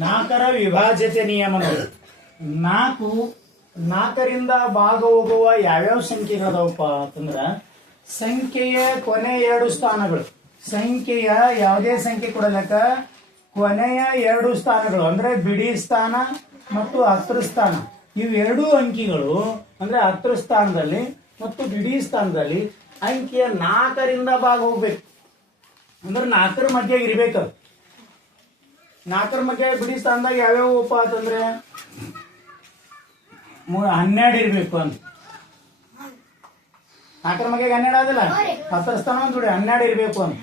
ನಾಲ್ಕರ ವಿಭಾಜ್ಯತೆ ನಿಯಮಗಳು. ನಾಲ್ಕರಿಂದ ಭಾಗ ಹೋಗುವ ಯಾವ್ಯಾವ ಸಂಖ್ಯೆಗಳದಾವಪ್ಪ ಅಂತಂದ್ರ ಸಂಖ್ಯೆಯ ಕೊನೆ ಎರಡು ಸ್ಥಾನಗಳು. ಸಂಖ್ಯೆಯ ಯಾವುದೇ ಸಂಖ್ಯೆ ಕೊಡಲಕ್ಕ ಕೊನೆಯ ಎರಡು ಸ್ಥಾನಗಳು ಅಂದ್ರೆ ಬಿಡಿ ಸ್ಥಾನ ಮತ್ತು ಹತ್ರ ಸ್ಥಾನ, ಇವೆರಡೂ ಅಂಕಿಗಳು ಅಂದ್ರೆ ಹತ್ರ ಸ್ಥಾನದಲ್ಲಿ ಮತ್ತು ಬಿಡಿ ಸ್ಥಾನದಲ್ಲಿ ಅಂಕಿಯ ನಾಲ್ಕರಿಂದ ಭಾಗ ಹೋಗ್ಬೇಕು. ಅಂದ್ರೆ ನಾಲ್ಕರ ಮಧ್ಯೆ ಇರ್ಬೇಕು. ನಾಲ್ಕರ ಮಧ್ಯೆ ಬಿಡಿ ಸ್ಥಾನದಾಗ ಯಾವ್ಯಾವಪ್ಪ ಅಂತಂದ್ರೆ 12 ಇರ್ಬೇಕು ಅಂತ. ನಾಲ್ಕರ ಮಧ್ಯೆ 12 ಆದಲ್ಲ, ಹತ್ತರ ಸ್ಥಾನ ಅಂತ 12 ಇರ್ಬೇಕು ಅಂತ.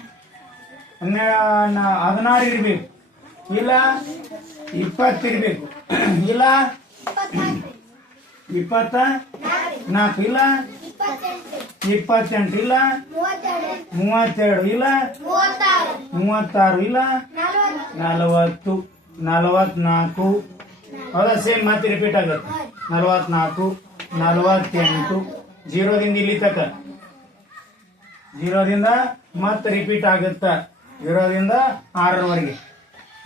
16 ಇರ್ಬೇಕು, ಇಲ್ಲ 20 ಇರ್ಬೇಕು, ಇಲ್ಲ 24, ಇಲ್ಲ 28, ಇಲ್ಲ 32, ಇಲ್ಲ 36, ಇಲ್ಲ 40, 44. ಹೌದಾ? ಸೇಮ್ ಮತ್ತೆ ರಿಪೀಟ್ ಆಗುತ್ತೆ. 44, 48, 0ದಿಂದ ಇಲ್ಲಿ ತಕ್ಕ, 0ದಿಂದ ಮತ್ತೆ ರಿಪೀಟ್ ಆಗುತ್ತ, 0ದಿಂದ 6ರವರೆಗೆ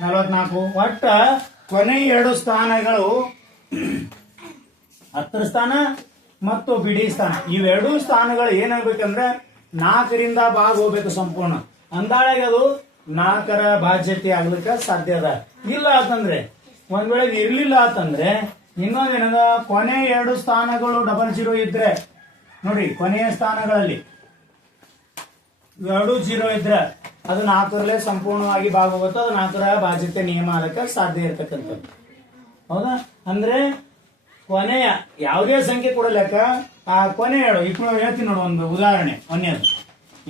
44. ಒಟ್ಟ ಕೊನೆ ಎರಡು ಸ್ಥಾನಗಳು ಹತ್ತರ ಸ್ಥಾನ ಮತ್ತು ಬಿಡಿ ಸ್ಥಾನ. ಇವೆರಡೂ ಸ್ಥಾನಗಳು ಏನಾಗ್ಬೇಕಂದ್ರೆ 4ರಿಂದ ಭಾಗ ಹೋಗ್ಬೇಕು ಸಂಪೂರ್ಣ. ಅಂದಾಳಾಗ ಅದು 4ರ ಬಾಧ್ಯತೆ ಆಗ್ಲಿಕ್ಕೆ ಸಾಧ್ಯ ಅದ. ಇಲ್ಲ ಅಂತಂದ್ರೆ ಒಂದ್ ವೇಳೆ ಇರ್ಲಿಲ್ಲ ಅಂತಂದ್ರೆ ಇನ್ನೊಂದೇನದ, ಕೊನೆ ಎರಡು ಸ್ಥಾನಗಳು 00 ಇದ್ರೆ ನೋಡಿ, ಕೊನೆಯ ಸ್ಥಾನಗಳಲ್ಲಿ 2 0 ಇದ್ರೆ ಅದು 4ರಲ್ಲೇ ಸಂಪೂರ್ಣವಾಗಿ ಭಾಗ ಹೋಗುತ್ತೆ. ಅದು 4ರ ಬಾಧ್ಯತೆ ನಿಯಮ ಆಗಕ್ಕೆ ಸಾಧ್ಯ ಇರ್ತಕ್ಕಂಥದ್ದು. ಹೌದಾ? ಅಂದ್ರೆ ಕೊನೆಯ ಯಾವುದೇ ಸಂಖ್ಯೆ ಕೊಡಲೆಕ್ಕ ಆ ಕೊನೆ ಎರಡು ఇప్పుడు ಹೇಳ್ತೀನಿ ನೋಡು ಒಂದು ಉದಾಹರಣೆ. ಒಂದೇದು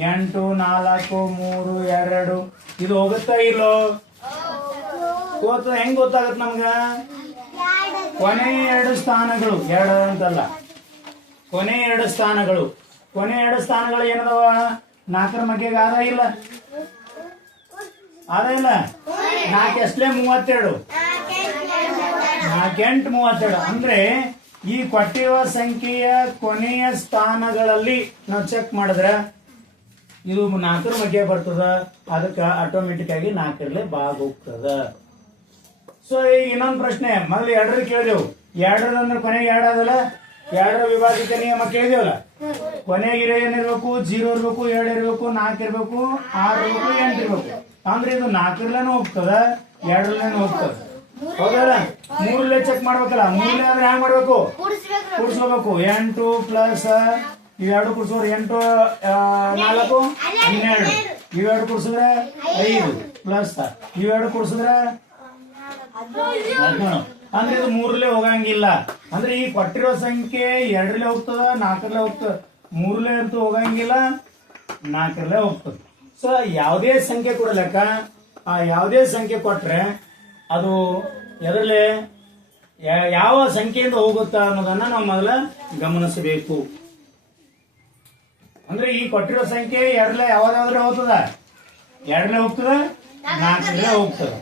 8, 4, 3, 2 ಇದು ಹೋಗುತ್ತಾ ಇಲ್ಲೋ? ಹೆಂಗ್ ಗೊತ್ತಾಗತ್ ನಮ್ಗ? ಕೊನೆ ಎರಡು ಸ್ಥಾನಗಳು, 2 ಅಂತಲ್ಲ, ಕೊನೆ ಎರಡು ಸ್ಥಾನಗಳು. ಕೊನೆ ಎರಡು ಸ್ಥಾನಗಳು ಏನದವ? 4ರ ಮಧ್ಯೆಗೆ ಆದ ಇಲ್ಲ, ಆದ ಇಲ್ಲ. 4 ಎಷ್ಟಲೇ 32, 4 8 32. ಅಂದ್ರೆ ಈ ಕೊಟ್ಟಿರುವ ಸಂಖ್ಯೆಯ ಕೊನೆಯ ಸ್ಥಾನಗಳಲ್ಲಿ ನಾವು ಚೆಕ್ ಮಾಡಿದ್ರೆ ಇದು 4ರ ಮಧ್ಯೆ ಬರ್ತದ. ಅದಕ್ಕೆ ಆಟೋಮೆಟಿಕ್ ಆಗಿ 4ರಲ್ಲೇ ಭಾಗ ಹೋಗ್ತದ. ಸೊ ಈಗ ಇನ್ನೊಂದು ಪ್ರಶ್ನೆ, ಮೊದಲು 2 ಕೇಳಿದೆವು. 2 ಅಂದ್ರೆ ಕೊನೆಗೆ 2 ಅದಲ್ಲ, 2ರ ವಿಭಾಜಿತ ನಿಯಮ ಕೇಳಿದೇವಲ್ಲ. ಕೊನೆಗೆ ಏನಿರ್ಬೇಕು? 0 ಇರ್ಬೇಕು, 2 ಇರ್ಬೇಕು, 4 ಇರ್ಬೇಕು, 6 ಇರ್ಬೇಕು, 8 ಇರ್ಬೇಕು. ಅಂದ್ರೆ ಇದು 4ರಲ್ಲೇನು ಹೋಗ್ತದ, 2ರಲ್ಲೇನು ಹೋಗ್ತದ. ಹೌದಲ್ಲ? 3ರಲ್ಲೇ ಚೆಕ್ ಮಾಡ್ಬೇಕಲ್ಲ. 3ರಲ್ಲೇ ಅಂದ್ರೆ ಹ್ಯಾಂಗ್ ಮಾಡ್ಬೇಕು? ಕೂಡಿಸ್ಕೋಬೇಕು. 8 ಪ್ಲಸ್ ಇವೆರಡು ಕೂಡಿಸೋರು 8 4 12, ಇವೆರಡು ಕೂಡಿಸಿದ್ರೆ 5 ಪ್ಲಸ್ ಇವೆರಡು ಕೂಡಿಸಿದ್ರೆ 17. ಅಂದ್ರೆ ಇದು 3ರಲ್ಲೇ ಹೋಗಂಗಿಲ್ಲ. ಅಂದ್ರೆ ಈ ಕೊಟ್ಟಿರೋ ಸಂಖ್ಯೆ 2ರಲ್ಲೇ ಹೋಗ್ತದ, 4ರಲ್ಲೇ ಹೋಗ್ತದ. 3ರಲ್ಲೇ ಅಂತೂ ಹೋಗಂಗಿಲ್ಲ, 4ರಲ್ಲೇ ಹೋಗ್ತದ. ಸೊ ಯಾವುದೇ ಸಂಖ್ಯೆ ಕೊಡಲೆಕ್ಕ ಆ ಯಾವುದೇ ಸಂಖ್ಯೆ ಕೊಟ್ರೆ ಅದು ಎದರಲ್ಲೇ ಯಾವ ಸಂಖ್ಯೆಯಿಂದ ಹೋಗುತ್ತಾ ಅನ್ನೋದನ್ನ ನಾವು ಮೊದಲ ಗಮನಿಸಬೇಕು. ಅಂದ್ರೆ ಈ ಕೊಟ್ಟಿರೋ ಸಂಖ್ಯೆ 2ರಲ್ಲೇ ಯಾವ್ದಾದ್ರೆ ಹೋಗ್ತದ? 2ರಲ್ಲೇ ಹೋಗ್ತದ, 4ರಲ್ಲೇ ಹೋಗ್ತದ.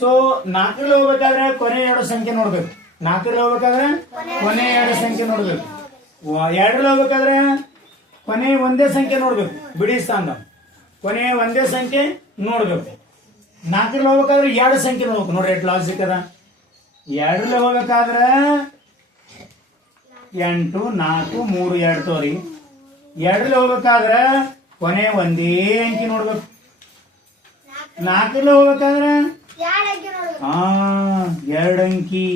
ಸೊ 4ರಲ್ಲೇ ಹೋಗ್ಬೇಕಾದ್ರೆ ಕೊನೆ ಎರಡು ಸಂಖ್ಯೆ ನೋಡ್ಬೇಕು. 4ರಲ್ಲೇ ಹೋಗ್ಬೇಕಾದ್ರೆ ಕೊನೆ ಎರಡು ಸಂಖ್ಯೆ ನೋಡ್ಬೇಕು. 2ರಲ್ಲೇ ಹೋಗ್ಬೇಕಾದ್ರೆ ಕೊನೆ ಒಂದೇ ಸಂಖ್ಯೆ ನೋಡ್ಬೇಕು. ಬಿಡಿ ಸ್ಥಾನ ಕೊನೆ ಒಂದೇ ಸಂಖ್ಯೆ ನೋಡ್ಬೇಕು. 4ರಲ್ಲೇ ಹೋಗ್ಬೇಕಾದ್ರೆ 2 ಸಂಖ್ಯೆ ನೋಡ್ಬೇಕು. ನೋಡ್ರಿ ಎಷ್ಟು ಲಾಜಿಕ್ ಅದ. 2ರಲ್ಲೇ ಹೋಗ್ಬೇಕಾದ್ರೆ 8 4 3 2 ತೋರಿ. 2ರಲ್ಲೇ ಹೋಗ್ಬೇಕಾದ್ರೆ ಕೊನೆ ಒಂದೇ ಅಂಕಿ ನೋಡ್ಬೇಕು. 4ರಲ್ಲೇ ಹೋಗ್ಬೇಕಾದ್ರೆ 2 ಅಂಕಿ.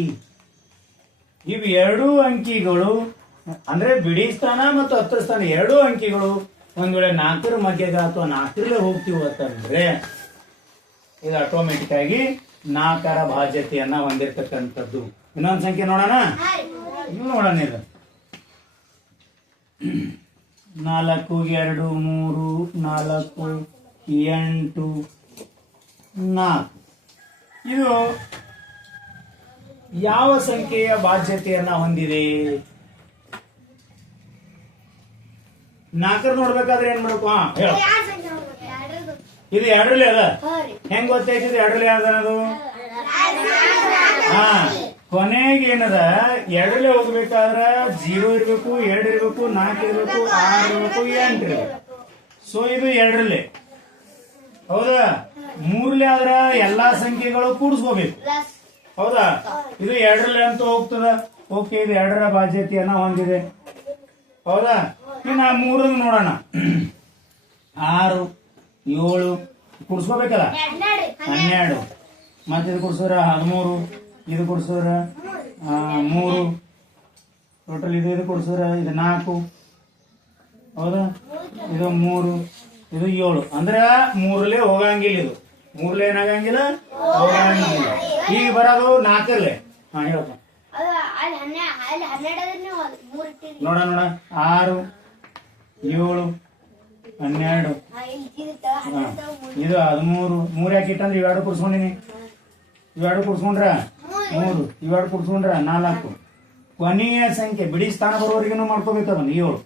ಇವು 2 ಅಂಕಿಗಳು ಅಂದ್ರೆ ಬಿಡಿ ಸ್ಥಾನ ಮತ್ತು ಹತ್ತರ ಸ್ಥಾನ 2 ಅಂಕಿಗಳು ಒಂದ್ ವೇಳೆ 4ರ ಮಧ್ಯದ ಅಥವಾ 4ರಲ್ಲೇ ಹೋಗ್ತೀವಿ ಅಂತಂದ್ರೆ ಇದು ಆಟೋಮೆಟಿಕ್ ಆಗಿ 4ರ ಬಾಧ್ಯತೆಯನ್ನ ಹೊಂದಿರತಕ್ಕಂಥದ್ದು. ಇನ್ನೊಂದು ಸಂಖ್ಯೆ ನೋಡೋಣ. ನೀವು ನೋಡೋಣ. ಇದು 4 2 3 4 8 4. ಇದು ಯಾವ ಸಂಖ್ಯೆಯ ಬಾಧ್ಯತೆಯನ್ನ ಹೊಂದಿದೆ? 4 ನೋಡ್ಬೇಕಾದ್ರೆ ಏನ್ ಮಾಡ್ಬೇಕು? ಹೇಳ. ಇದು 2ರಲ್ಲೇ ಅದ. ಹೆಂಗ್ ಗೊತ್ತಾಯ್ತು ಇದು 2ರಲ್ಲೇ ಅದ ಅನ್ನೋದು? ಕೊನೆಗೆ ಏನದ 2ರಲ್ಲೇ ಹೋಗ್ಬೇಕಾದ್ರ 0 ಇರ್ಬೇಕು, 2 ಇರ್ಬೇಕು, 4 ಇರ್ಬೇಕು, 6 ಇರ್ಬೇಕು, 8 ಇರ್ಬೇಕು. ಸೊ ಇದು 2ರಲ್ಲೇ. ಹೌದಾ? ಮೂರ್ಲೆ ಆದ್ರ ಎಲ್ಲಾ ಸಂಖ್ಯೆಗಳು ಕೂಡಿಸ್ಕೋಬೇಕು. ಹೌದಾ? ಇದು ಎರಡರಲ್ಲಿ ಅಂತ ಹೋಗ್ತದ. ಓಕೆ, ಇದು ಎರಡರ ಬಾಧ್ಯತೆಯನ್ನ ಹೊಂದಿದೆ. ಹೌದಾ? ಇನ್ನ ಮೂರನ್ನು ನೋಡೋಣ. 6 7 ಕೂಡಿಸ್ಕೋಬೇಕಲ್ಲ, 12 ಮತ್ತೆ ಇದು ಕೂಡಿಸಿದ್ರ 13, ಇದು ಕೂಡಿಸಿದ್ರ 3, ಟೋಟಲ್ ಇದು ಕೂಡಿಸಿದ್ರ ಇದು 4. ಹೌದಾ? ಇದು 3, ಇದು 7. ಅಂದ್ರೆ ಮೂರಲ್ಲೇ ಹೋಗಂಗಿಲ್ಲ. ಇದು ಮೂರಲ್ಲೇ ಏನಾಗಂಗಿಲ್ಲ, ಹೋಗಂಗಿಲ್ಲ. ಈಗ ಬರೋದು 4. ಹಾ, ಹೇಳ್ತ ನೋಡ 6 7 12 ಇದು 13. 3 ಯಾಕೆ ಇಟ್ಟಂದ್ರೆ ಇವೆರಡು ಕುಡ್ಸ್ಕೊಂಡಿನಿ. ಇವೆರಡು ಕುಡ್ಸ್ಕೊಂಡ್ರ 3, ಇವೆರಡು ಕುಡ್ಸ್ಕೊಂಡ್ರ 4. ಕೊನೆಯ ಸಂಖ್ಯೆ ಬಿಡಿ ಸ್ಥಾನ ಬರೋವರೆಗೂ ಮಾಡ್ಕೋಬೇಕು ಅದನ್ನ 7.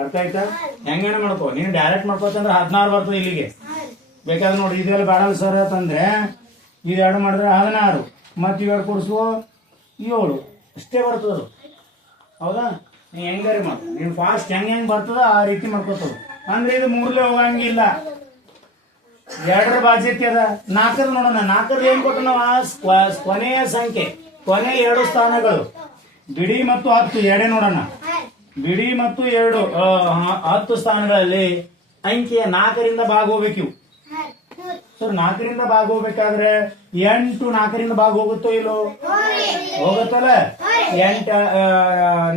ಅರ್ಥ ಆಯ್ತಾ? ಹೆಂಗೇನ ಮಾಡ್ಕೋ. ನೀನು ಡೈರೆಕ್ಟ್ ಮಾಡ್ಕೋತಂದ್ರೆ 16 ಬರ್ತದೆ ಇಲ್ಲಿಗೆ. ಬೇಕಾದ್ರೆ ನೋಡಿ, ಇದೆಲ್ಲ ಬಾಡಲ್ ಸರ್ ಅಂತಂದ್ರೆ ಇದೆರಡು ಮಾಡಿದ್ರೆ 16 ಮತ್ತೆ ಇವೆರಡು ಕೂಡಿಸುವ 7 ಅಷ್ಟೇ ಬರ್ತದ. ಹೌದಾ? ನೀ ಹೆಂಗಾರಿ ಮಾಡ, ನೀನು ಫಾಸ್ಟ್ ಹೆಂಗ್ ಬರ್ತದ ಆ ರೀತಿ ಮಾಡ್ಕೋತದ. ಅಂದ್ರೆ ಇದು ಮೂರ್ಲೆ ಹೋಗಂಗಿಲ್ಲ. 2ರ ಬಾಧ್ಯತೆ ಅದ. 4 ನೋಡೋಣ. 4 ಏನ್ ಕೊಟ್ಟು ನಾವು ಕೊನೆಯ ಸಂಖ್ಯೆ, ಕೊನೆಯ 2 ಸ್ಥಾನಗಳು ಬಿಡಿ ಮತ್ತು 10 ಎರಡೇ ನೋಡೋಣ. ಬಿಡಿ ಮತ್ತು 2 10 ಸ್ಥಾನಗಳಲ್ಲಿ ಅಂಕಿಯ 4ರಿಂದ ಭಾಗ ಹೋಗ್ಬೇಕು. ಇವು ಸರ್ 4ರಿಂದ ಭಾಗ ಹೋಗ್ಬೇಕಾದ್ರೆ 8 4ರಿಂದ ಭಾಗ ಹೋಗುತ್ತೋ ಇಲ್ಲೋ? ಹೋಗುತ್ತಲ್ಲ. 8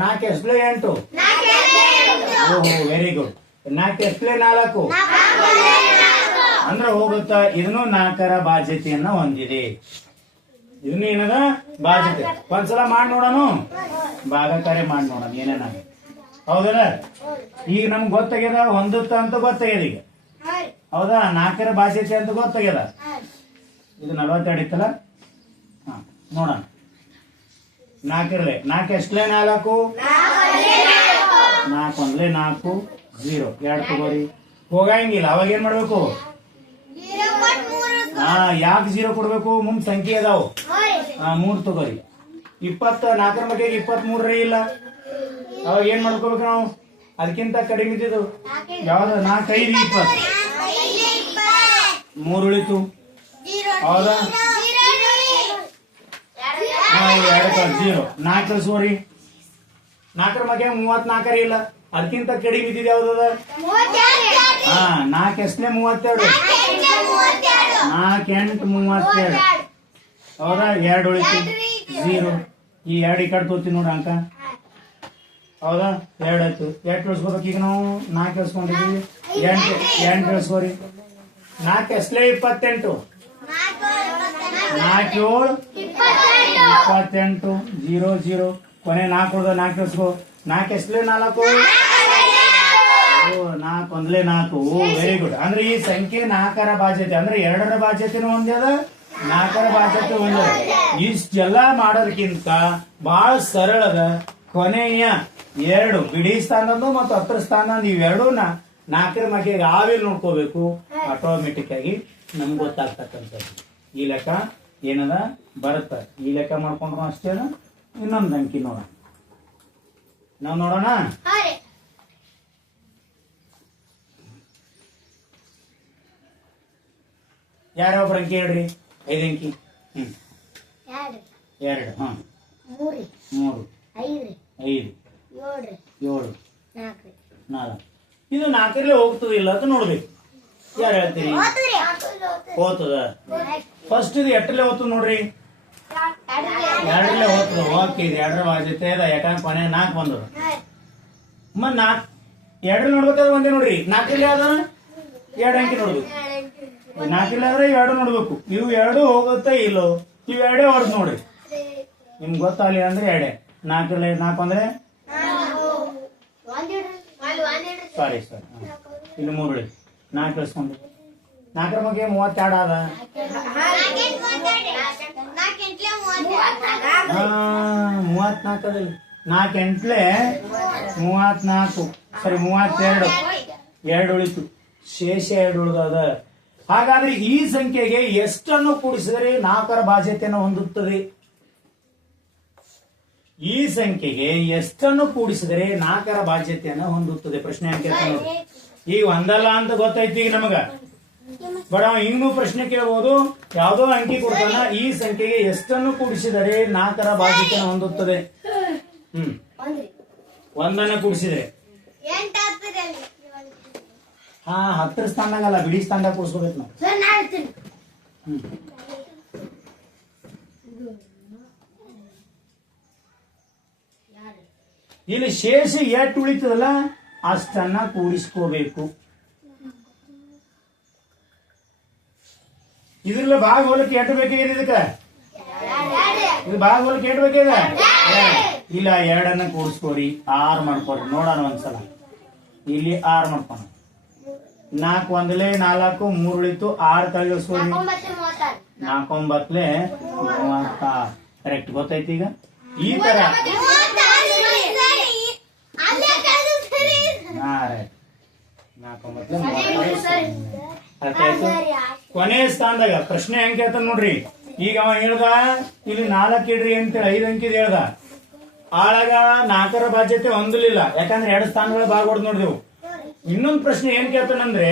4 ಎಷ್ಟಲೇ 8. ಓಹೋ, ವೆರಿ ಗುಡ್. 4 ಎಷ್ಟಲೇ 4 ಅಂದ್ರೆ ಹೋಗುತ್ತಾ. ಇದನ್ನು 4ರ ಬಾಧ್ಯತೆಯನ್ನ ಹೊಂದಿದೆ. ಇದನ್ನು ಏನದ ಬಾಧ್ಯತೆ. ಒಂದ್ಸಲ ಮಾಡಿ ನೋಡೋಣ, ಭಾಗಕಾರ್ಯ ಮಾಡಿ ನೋಡೋಣ ಏನೇನ. ಹೌದಲ್ಲ? ಈಗ ನಮ್ಗೆ ಗೊತ್ತಾಗ್ಯದ ಹೊಂದುತ್ತ ಅಂತ ಗೊತ್ತಾಗ್ಯದ ಈಗ. ಹೌದಾ? 4ರ ಬಾಧ್ಯತೆ ಅಂತ ಗೊತ್ತಾಗ್ಯದ. ಇದು 42 ಇತ್ತಲ್ಲ. ಹಾ, ನೋಡೋಣ. 4ರಲ್ಲಿ 4 ಎಷ್ಟಲೇ 4. 4 1 4 0 2 ತಗೋರಿ. ಹೋಗಂಗಿಲ್ಲ. ಅವಾಗ ಏನ್ ಮಾಡ್ಬೇಕು? ಯಾಕೆ 0 ಕೊಡ್ಬೇಕು? ಮುಂದ್ ಸಂಖ್ಯೆ ಅದಾವು. 3 ತಗೋರಿ. 20 4ರ ಬಗ್ಗೆ 23 ಇಲ್ಲ. ಅವಾಗ ಏನ್ ಮಾಡ್ಕೋಬೇಕು ನಾವು? ಅದಕ್ಕಿಂತ ಕಡಿಮೆ ಇದ್ದಿದ್ದು ಯಾವ್ದು? 4 5 20. 3 ಉಳಿತು. ಹೌದಾ? 2 0. 4 ಕಳಿಸೋರಿ. 4ರ ಬಗ್ಗೆ 34 ಇಲ್ಲ. ಅದಕ್ಕಿಂತ ಕಡಿಮೆ ಇದ್ದಿದ್ದು ಯಾವ್ದದ? 4 ಎಷ್ಟನೇ 32. 4 8 32. ಹೌದಾ? 2 ಉಳಿತು. 0. ಈ 2 ಈ ಕಡೆ ತೋತಿ ನೋಡ್ರಿ ಅಂಕ. ಹೌದಾ? 2 ಆಯ್ತು. 2 ಕಳಿಸ್ಕೋಬೇಕು. ಈಗ ನಾವು 4 ಕಳಿಸ್ಕೊಂಡಿದ್ದೀವಿ. 8 ಕಳಿಸ್ಕೋರಿ. 4 ಎಷ್ಟಲೇ 28. 4 7 28 0 0. ಕೊನೆ 4 ಉಳ್ದ. 4 ಕಳಿಸ್ಕೋ. 4 ಎಷ್ಟಲೇ 4. 4 1 4. ಓ, ವೆರಿ ಗುಡ್. ಅಂದ್ರೆ ಈ ಸಂಖ್ಯೆ 4ರ ಬಾಧ್ಯತೆ. ಅಂದ್ರೆ 2ರ ಬಾಧ್ಯತೆನೂ ಹೊಂದ್ಯದ, 4ರ ಬಾಧ್ಯತೆ ಹೊಂದ್ಯದ. ಇಷ್ಟೆಲ್ಲ ಮಾಡೋದಕ್ಕಿಂತ ಬಹಳ ಸರಳದ ಕೊನೆಯ 2 ಬಿಡಿ ಸ್ಥಾನದಂದು ಮತ್ತು 10ರ ಸ್ಥಾನದಂದು ಇವೆರಡೂ 4ರ ಬಗ್ಗೆ ಆವಿಲ್ ನೋಡ್ಕೋಬೇಕು. ಆಟೋಮೆಟಿಕ್ ಆಗಿ ನಮ್ಗೆ ಗೊತ್ತಾಗ್ತಕ್ಕಂಥದ್ದು. ಈ ಲೆಕ್ಕ ಏನದ ಬರುತ್ತ. ಈ ಲೆಕ್ಕ ಮಾಡ್ಕೊಂಡ್ರು ಅಷ್ಟೇ. ಇನ್ನೊಂದು ಅಂಕಿ ನೋಡೋಣ. ನಾವು ನೋಡೋಣ. ಯಾರೊಬ್ರು ಅಂಕಿ ಹೇಳ್ರಿ. 5 ಅಂಕಿ. 2 3 5 7 4. ಇದು 4ರಲ್ಲೇ ಹೋಗ್ತದಿಲ್ಲ ಅಂತ ನೋಡ್ಬೇಕು. ಯಾರು ಹೇಳ್ತೀರಿ? ಹೋಗ್ತದ. ಫಸ್ಟ್ ಇದು 8ರಲ್ಲೇ ಹೋಗ್ತದ ನೋಡ್ರಿ. 2ರಲ್ಲೇ ಹೋಗ್ತದ. ಓಕೆ, ಇದು 2ರ ಬಾಧ್ಯತೆ ಅದ. ಯಾಕಂದ್ರೆ ಕೊನೆ 4 ಬಂದದ. ಮತ್ 2 ನೋಡ್ಬೇಕಾದ್ರೆ ಒಂದೇ ನೋಡ್ರಿ. 4ರಲ್ಲೇ ಅದ 2 ಅಂಕಿ ನೋಡ್ಬೇಕು. 4ರಲ್ಲೇ ಆದ್ರೆ 2 ನೋಡ್ಬೇಕು. ಇವು 2 ಹೋಗುತ್ತೆ ಇಲ್ಲೋ? ಇವು 2 ಹೊಡೆದ್ ನೋಡ್ರಿ. ನಿಮ್ಗೆ ಗೊತ್ತಾಗಲಿ ಅಂದ್ರೆ 2. 4ರಲ್ಲೇ 4 ಅಂದ್ರೆ ಸಾರಿ ಇನ್ನು 3 ಉಳಿತು. 4 ಕಳಿಸ್ಕೊಂಡು 4ರ ಬಗ್ಗೆ 32 ಆದ. 34 4 ಎಂಟ್ಲೆ 34. ಸರಿ 32. 2 ಉಳಿತು. ಶೇಷ 2 ಉಳಿದದ. ಹಾಗಾದ್ರೆ ಈ ಸಂಖ್ಯೆಗೆ ಎಷ್ಟನ್ನು ಕೂಡಿಸಿದರೆ 4ರ ಬಾಧ್ಯತೆಯನ್ನು ಹೊಂದುತ್ತದೆ? ಈ ಸಂಖ್ಯೆಗೆ ಎಷ್ಟನ್ನು ಕೂಡಿಸಿದರೆ 4ರ ಬಾಧ್ಯತೆಯನ್ನು ಹೊಂದುತ್ತದೆ? ಪ್ರಶ್ನೆ ಹಾಕಿ ನೋಡಿ. ಈಗ ಒಂದಲ್ಲ ಅಂತ ಗೊತ್ತಾಯ್ತು ಈಗ ನಮಗ. ಬಟ್ ಅವ ಇನ್ನೂ ಪ್ರಶ್ನೆ ಕೇಳಬಹುದು. ಯಾವುದೋ ಅಂಕಿ ಕೊಡ್ತಾನ, ಈ ಸಂಖ್ಯೆಗೆ ಎಷ್ಟನ್ನು ಕೂಡಿಸಿದರೆ 4ರ ಭಾಜ್ಯತೆಯನ್ನು ಹೊಂದುತ್ತದೆ. ಒಂದನ್ನ ಕೂಡಿಸಿದ್ರೆ ಹಾ 10ರ ಸ್ಥಾನದಾಗಲ್ಲ, ಬಿಡಿ ಸ್ಥಾನದಾಗ ಕೂಡಿಸ್ಕೋಬೇಕು ನಾವು. ಇಲ್ಲಿ ಶೇಷ ಎಷ್ಟು ಉಳಿತದಲ್ಲ ಅಷ್ಟನ್ನ ಕೂಡಿಸ್ಕೋಬೇಕು. ಇದ್ರಲ್ಲ ಭಾಗ ಹೋಲಕ್ಕೆ ಎಷ್ಟು ಬೇಕಾಗಿದೆ? ಇದಕ್ಕೆ ಇದು ಭಾಗ ಹೋಲಕ್ಕೆ ಎಷ್ಟು ಬೇಕಾಗಿದೆ? ಇಲ್ಲ, 2ಅನ್ನ ಕೂಡಿಸ್ಕೋರಿ, 6 ಮಾಡ್ಕೊರಿ. ನೋಡೋಣ ಒಂದ್ಸಲ. ಇಲ್ಲಿ 6 ಮಾಡ್ಕೋಣ. 4 ಒಂದಲೇ 4, 3 ಉಳಿತು, 6 ತಳಿಸ್ಕೋರಿ. 4 9 36. ಕರೆಕ್ಟ್ ಗೊತ್ತಾಯ್ತು. ಈಗ ಈ ತರ ಕೊನೆಯ ಸ್ಥಾನದಾಗ ಪ್ರಶ್ನೆ ಹೆಂಗ್ ಕೇಳ್ತಾನ ನೋಡ್ರಿ. ಈಗ ಅವ ಹೇಳ್ದ ಇಲ್ಲಿ 4 ಇಡ್ರಿ ಅಂತೇಳಿ 5 ಅಂಕಿದ್ ಹೇಳ್ದ. ಆಳಾಗ 4ರ ಬಾಧ್ಯತೆ ಹೊಂದಲಿಲ್ಲ, ಯಾಕಂದ್ರೆ 2 ಸ್ಥಾನಗಳ ಭಾಗ ಹೊಡೆದ್ ನೋಡಿದೆವು. ಇನ್ನೊಂದು ಪ್ರಶ್ನೆ ಏನ್ ಕೇಳ್ತಾನಂದ್ರೆ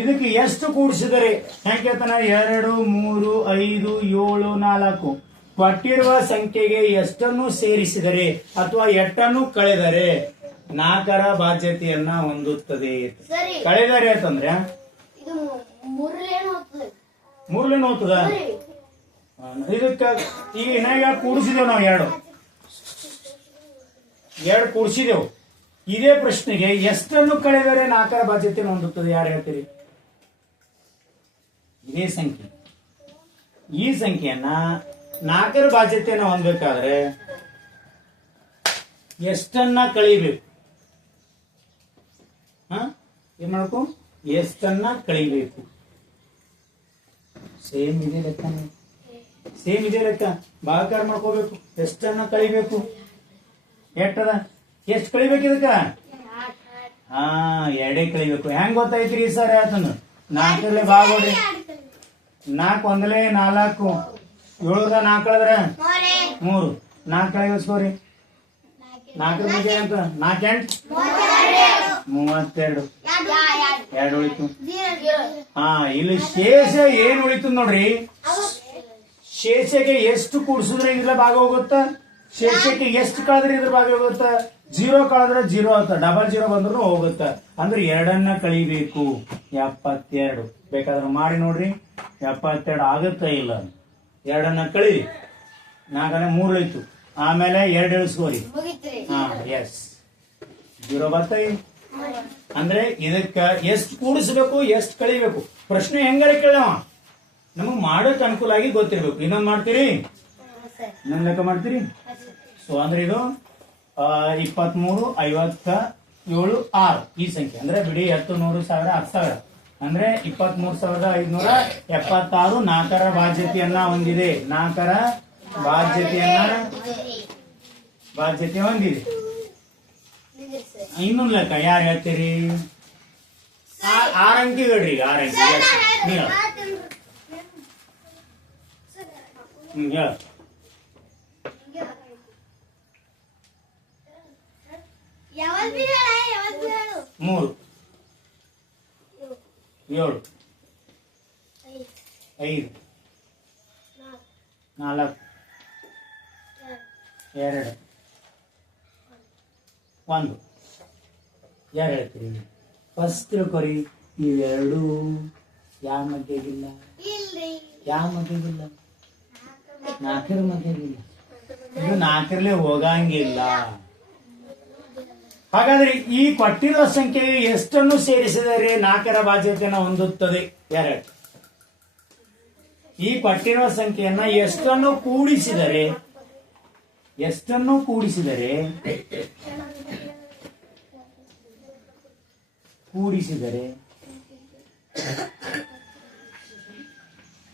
ಇದಕ್ಕೆ ಎಷ್ಟು ಕೂಡಿಸಿದರೆ ಹೆಂಗ್ ಕೇಳ್ತಾನ? 2 3 5 7 4 ಕೊಟ್ಟಿರುವ ಸಂಖ್ಯೆಗೆ ಎಷ್ಟನ್ನು ಸೇರಿಸಿದರೆ ಅಥವಾ ಎಷ್ಟನ್ನು ಕಳೆದರೆ 4ರ ಬಾಧ್ಯತೆಯನ್ನ ಹೊಂದುತ್ತದೆ. ಕಳೆದರೆ ಅಂತಂದ್ರೆ 3 ಹೋಗ್ತದ. ಇದಕ್ಕ ಈಗ ಇನ್ನಾಗ ಕೂಡಿಸಿದೆವು ನಾವು, 2 ಕೂಡಿಸಿದೆವು. ಇದೇ ಪ್ರಶ್ನೆಗೆ ಎಷ್ಟನ್ನು ಕಳೆದರೆ 4ರ ಬಾಧ್ಯತೆಯನ್ನು ಹೊಂದುತ್ತದೆ? ಯಾರು ಹೇಳ್ತೀರಿ? ಇದೇ ಸಂಖ್ಯೆ, ಈ ಸಂಖ್ಯೆಯನ್ನ 4ರ ಬಾಧ್ಯತೆಯನ್ನು ಹೊಂದಬೇಕಾದ್ರೆ ಎಷ್ಟನ್ನ ಕಳಿಬೇಕು? ಏನ್ ಮಾಡ್ಕೊ? ಎಷ್ಟನ್ನ ಕಳಿಬೇಕು. ಸೇಮ್ ಇದೆ ಲೆಕ್ಕ, ಸೇಮ್ ಇದೆ ಲೆಕ್ಕ. ಭಾಗಾಕಾರ ಮಾಡ್ಕೋಬೇಕು. ಎಷ್ಟನ್ನ ಕಳಿಬೇಕು? ಎಷ್ಟದ? ಎಷ್ಟು ಕಳಿಬೇಕು ಇದಕ್ಕ? 2 ಕಳಿಬೇಕು. ಹೆಂಗ್ ಗೊತ್ತಾಯ್ತ್ರಿ ಸರ್? ಯಾತಂದ್ರ 4ರಲ್ಲಿ ಭಾಗ ಹೊಡ್ರಿ. 4 ಒಂದಲೇ 4, 7ದ 4 ಕಳೆದ್ರ 3, 4 ಕಳಿಸ್ಕೋರಿ. 4ರ ಬಗ್ಗೆ ಅಂತ 4 8 32, 2 ಉಳಿತು. ಇಲ್ಲಿ ಶೇಷ ಏನ್ ಉಳಿತು ನೋಡ್ರಿ. ಶೇಷಕ್ಕೆ ಎಷ್ಟು ಕೂಡಿಸಿದ್ರೆ ಇದ್ರ ಭಾಗ ಹೋಗುತ್ತ, ಶೇಷಕ್ಕೆ ಎಷ್ಟು ಕಳೆದ್ರೆ ಇದ್ರ ಭಾಗ ಹೋಗುತ್ತ. 0 ಕಳೆದ್ರೆ 0 ಆತ, ಡಬಲ್ 0 ಬಂದ್ರು ಹೋಗುತ್ತ. ಅಂದ್ರೆ 2ಅನ್ನ ಕಳಿಬೇಕು. 72 ಬೇಕಾದ್ರೆ ಮಾಡಿ ನೋಡ್ರಿ. 72 ಆಗುತ್ತ ಇಲ್ಲ? 2ಅನ್ನ ಕಳೀರಿ. 4 3 ಉಳಿತು. ಆಮೇಲೆ 2 ಇಳಿಸ್ಕೋರಿ. ಎಸ್ 0 ಬರ್ತಾಯಿ. ಅಂದ್ರೆ ಇದಕ್ಕ ಎಷ್ಟು ಕೂಡಿಸ್ಬೇಕು, ಎಷ್ಟು ಕಳಿಬೇಕು. ಪ್ರಶ್ನೆ ಹೆಂಗಾರ ಕೇಳವ ನಮಗ್ ಮಾಡೋಕ್ ಅನುಕೂಲ ಆಗಿ ಗೊತ್ತಿರ್ಬೇಕು. ಇನ್ನೊಂದ್ ಮಾಡ್ತೀರಿ, ಇನ್ನೊಂದ್ ಲೆಕ್ಕ ಮಾಡ್ತೀರಿ. ಸೊ ಅಂದ್ರೆ ಇದು 23 57 6 ಈ ಸಂಖ್ಯೆ ಅಂದ್ರೆ ಬಿಡಿ 10 100 1000 10,000 ಅಂದ್ರೆ 23,576 4ರ ಬಾಧ್ಯತೆಯನ್ನ ಹೊಂದಿದೆ. 4ರ ಬಾಧ್ಯತೆ ಹೊಂದಿದೆ. ಇನ್ನೊಂದು ಲೆಕ್ಕ ಯಾರು ಹೇಳ್ತೀರಿ? 6 ಅಂಕಿ ಹೇಳ್ರಿ. 6 ಅಂಕಿ ಹೇಳ. ಹೇಳ. 3 7 5 4 2 1. ಯಾರು ಹೇಳ್ತೀರಿ? ಫಸ್ಟ್ ತಿಳ್ಕೊರಿ. ಇವೆರಡು ಯಾವ ಮಧ್ಯಗಿಲ್ಲ, ಯಾವ ಮಧ್ಯಗಿಲ್ಲ, 4ರ ಮಧ್ಯಗಿಲ್ಲ. ಇದು 4ರಲ್ಲಿ ಹೋಗಂಗಿಲ್ಲ. ಹಾಗಾದ್ರೆ ಈ ಕೊಟ್ಟಿರುವ ಸಂಖ್ಯೆಗೆ ಎಷ್ಟನ್ನು ಸೇರಿಸಿದರೆ 4ರ ಬಾಧ್ಯತೆಯನ್ನು ಹೊಂದುತ್ತದೆ? ಯಾರು? ಈ ಕೊಟ್ಟಿರುವ ಸಂಖ್ಯೆಯನ್ನ ಎಷ್ಟನ್ನು ಕೂಡಿಸಿದರೆ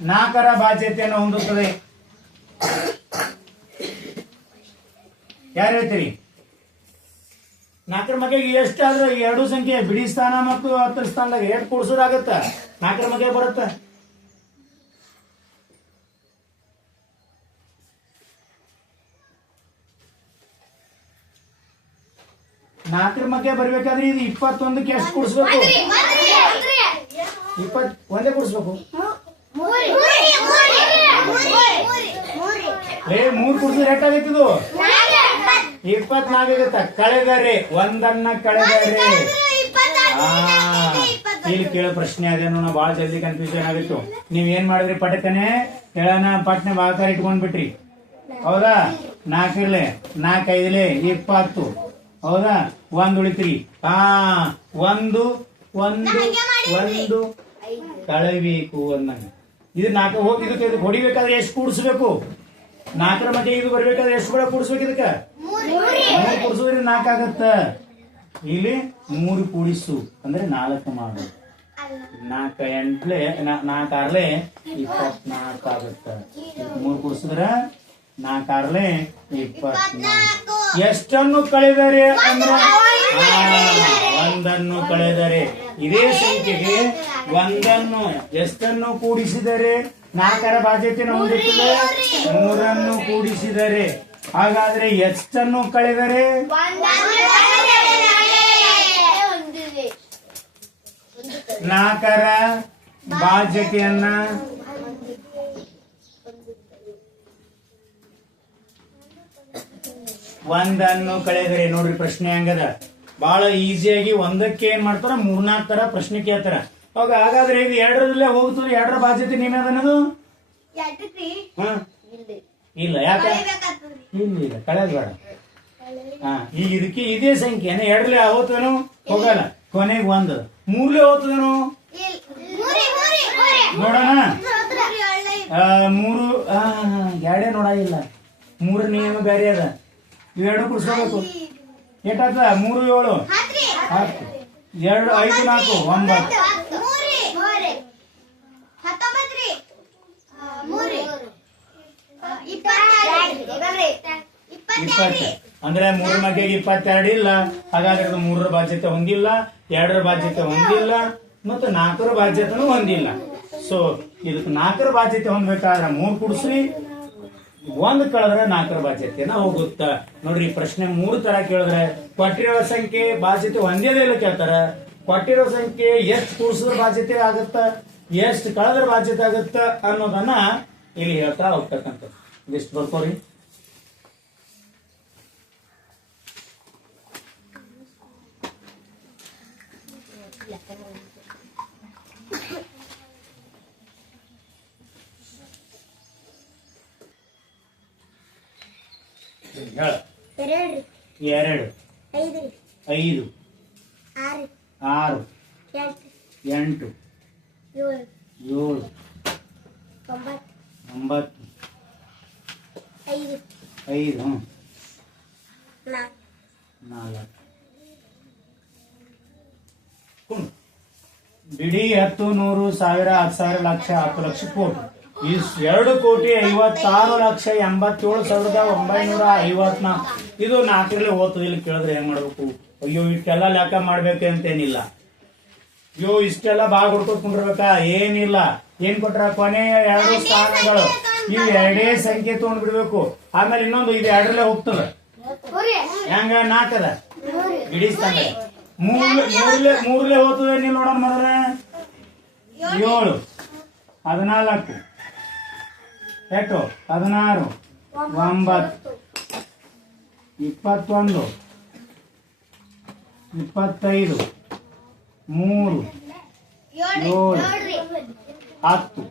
4ರ ಬಾಧ್ಯತೆಯನ್ನು ಹೊಂದುತ್ತದೆ? ಯಾರು ಹೇಳ್ತೀರಿ? 4ರ ಮಗೆಗೆ ಎಷ್ಟಾದ್ರೆ 2 ಸಂಖ್ಯೆ ಬಿಡಿ ಸ್ಥಾನ ಮತ್ತು 10ರ ಸ್ಥಾನದಾಗ ಎಷ್ಟು ಕೂಡಿಸೋದಾಗತ್ತ? 4ರ ಮಗೆ ಬರುತ್ತ. ನಾಲ್ಕರ ಮಧ್ಯೆ ಬರ್ಬೇಕಾದ್ರೆ ಇದು 21ಕ್ಕೆ ಎಷ್ಟು ಕೂಡಿಸ್ಬೇಕು? ಒಂದೇ ಕೂಡಿಸ್ಬೇಕು. ಮೂರ್ ಕೂಡಿಸಿದ್ರೆ ಎಷ್ಟಾಗತ್ತಿದು 24 ಆಗತ್ತ. ಕಳೆದರೆ ಒಂದನ್ನ ಕಳೆದರೆ ಇಲ್ಲಿ ಕೇಳೋ ಪ್ರಶ್ನೆ ಅದೇನು ನಾವು ಬಹಳ ಜಲ್ದಿ ಕನ್ಫ್ಯೂಷನ್ ಆಗಿತ್ತು. ನೀವ್ ಏನ್ ಮಾಡಿದ್ರಿ ಪಟಕನೆ ಹೇಳನ ಪಟ್ನೆ ಬಾಕಾರ ಇಟ್ಕೊಂಡ್ಬಿಟ್ರಿ ಹೌದಾ. 4 ಇರ್ಲೆ 4 5 20 ಹೌದಾ. 1 ಉಳಿತ್ರಿ. ಒಂದು ಕಳೆಬೇಕು ಅಂದಂಗ. ಇದು 4 ಹೋಗಿ ಇದಕ್ಕೆ ಹೊಡಿಬೇಕಾದ್ರೆ ಎಷ್ಟು ಕೂಡಿಸ್ಬೇಕು? 4ರ ಮಧ್ಯೆ ಇದು ಬರ್ಬೇಕಾದ್ರೆ ಎಷ್ಟು ಕೂಡ ಕೂಡಿಸ್ಬೇಕು? ಇದಕ್ಕ 3 ಕೂಡಿಸಿದ್ರೆ 4 ಆಗತ್ತ. ಇಲ್ಲಿ 3 ಕೂಡಿಸು ಅಂದ್ರೆ 4 ಮಾಡು. 4 8 4 6 24 ಆಗತ್ತ. 3 ಕೂಡಿಸಿದ್ರ 4 6 24. ಎಷ್ಟನ್ನು ಕಳೆದರೆ ಅಂದ್ರೆ ಒಂದನ್ನು ಕಳೆದರೆ. ಇದೇ ಸಂಖ್ಯೆಗೆ ಒಂದನ್ನು ಎಷ್ಟನ್ನು ಕೂಡಿಸಿದರೆ 4ರ ಬಾಧ್ಯತೆ ಹೊಂದುತ್ತದೆ. 3 ಕೂಡಿಸಿದರೆ ಹಾಗಾದ್ರೆ ಎಷ್ಟನ್ನು ಕಳೆದರೆ 4ರ ಬಾಧ್ಯತೆಯನ್ನ ಒಂದನ್ನು ಕಳೆದರೆ. ನೋಡ್ರಿ ಪ್ರಶ್ನೆ ಹಂಗದ. ಬಹಳ ಈಸಿಯಾಗಿ ಒಂದಕ್ಕೆ ಏನ್ ಮಾಡ್ತಾರ 3-4 ತರ ಪ್ರಶ್ನೆ ಕೇಳ್ತಾರ. ಅವಾಗ ಹಾಗಾದ್ರೆ ಇದು 2ರಲ್ಲೇ ಹೋಗ್ತದೆ. 2ರ ಬಾಧ್ಯತೆ ನೀನದನ್ನದು ಇಲ್ಲ. ಯಾಕೆ ಇಲ್ಲ ಕಳೆದ ಬೇಡ. ಈಗ ಇದಕ್ಕೆ ಇದೇ ಸಂಖ್ಯೆ 2ರಲ್ಲೇ ಹೋಗ್ತದೇನು ಹೋಗಲ್ಲ. ಕೊನೆಗೆ 1 3ಲೇ ಹೋಗ್ತದೇನು ನೋಡೋಣ. 3 ಎರಡೇ ನೋಡಾಗಿಲ್ಲ. 3 ನಿಯಮ ಬೇರೆ ಅದ. ಇವೆರಡು ಕೂಡಿಸ್ಕೋಬೇಕು. ಎಷ್ಟಾಗ್ತದ? 3 7 10 2 5 4 9 20. ಅಂದ್ರೆ 3 ಮಧ್ಯೆ 22 ಇಲ್ಲ. ಹಾಗಾದ್ರೆ 3ರ ಬಾಧ್ಯತೆ ಹೊಂದಿಲ್ಲ, 2ರ ಬಾಧ್ಯತೆ ಹೊಂದಿಲ್ಲ ಮತ್ತು 4ರ ಬಾಧ್ಯತೆನೂ ಹೊಂದಿಲ್ಲ. ಸೊ ಇದಕ್ಕೆ 4ರ ಬಾಧ್ಯತೆ ಹೊಂದ್ಬೇಕಾದ್ರೆ 3 ಕೂಡಿಸ್ರಿ. 1 ಕಳೆದ್ರೆ 4ರ ಬಾಧ್ಯತೆನ ಹೋಗುತ್ತ. ನೋಡ್ರಿ ಪ್ರಶ್ನೆ 3 ತರ ಕೇಳಿದ್ರೆ ಕೊಟ್ಟಿರೋ ಸಂಖ್ಯೆ ಬಾಧ್ಯತೆ ಒಂದೇದೇ ಇಲ್ಲ ಕೇಳ್ತಾರ. ಕೊಟ್ಟಿರೋ ಸಂಖ್ಯೆ ಎಷ್ಟು ಕೂಡಿಸಿದ್ರೆ ಬಾಧ್ಯತೆ ಆಗತ್ತ, ಎಷ್ಟು ಕಳೆದ್ರೆ ಬಾಧ್ಯತೆ ಆಗತ್ತ ಅನ್ನೋದನ್ನ ಇಲ್ಲಿ ಹೇಳ್ತಾ ಹೋಗ್ತಕ್ಕಂಥ. ಇದಿಷ್ಟು ಬರ್ಕೋರಿ. ಹೇಳ 2 5 6 8 7 9 5 4 ಬಿಡಿ 10 100 1000 10,000 ಲಕ್ಷ 10 ಲಕ್ಷ ಕೋಟಿ. 2,57,87,954. ಇದು 4ರಲ್ಲೇ ಹೋಗ್ತದೆ. ಇಲ್ಲಿ ಕೇಳಿದ್ರೆ ಹೆಂಗ್ ಮಾಡ್ಬೇಕು? ಅಯ್ಯೋ ಇಷ್ಟೆಲ್ಲ ಲೆಕ್ಕ ಮಾಡ್ಬೇಕು ಅಂತೇನಿಲ್ಲ. ಅಯ್ಯೋ ಇಷ್ಟೆಲ್ಲ ಭಾಗ ಹುಡ್ಕೊಟ್ಕೊಂಡಿರ್ಬೇಕಾ? ಏನಿಲ್ಲ. ಏನ್ ಕೊಟ್ರ ಕೊನೆಯ 2 ಸ್ಥಾನಗಳು ಇವು 2 ಸಂಖ್ಯೆ ತಗೊಂಡ್ ಬಿಡ್ಬೇಕು. ಆಮೇಲೆ ಇನ್ನೊಂದು ಇದು 2ರಲ್ಲೇ ಹೋಗ್ತದ. ಹೆಂಗ 4 ಇಡೀ ಸ್ಥಾನ 3ರಲ್ಲೇ ಹೋಗ್ತದೆ. ನೀವು ನೋಡೋಣ ಮೊದಲ 7 14 8 16 9 21 25 3 7 10.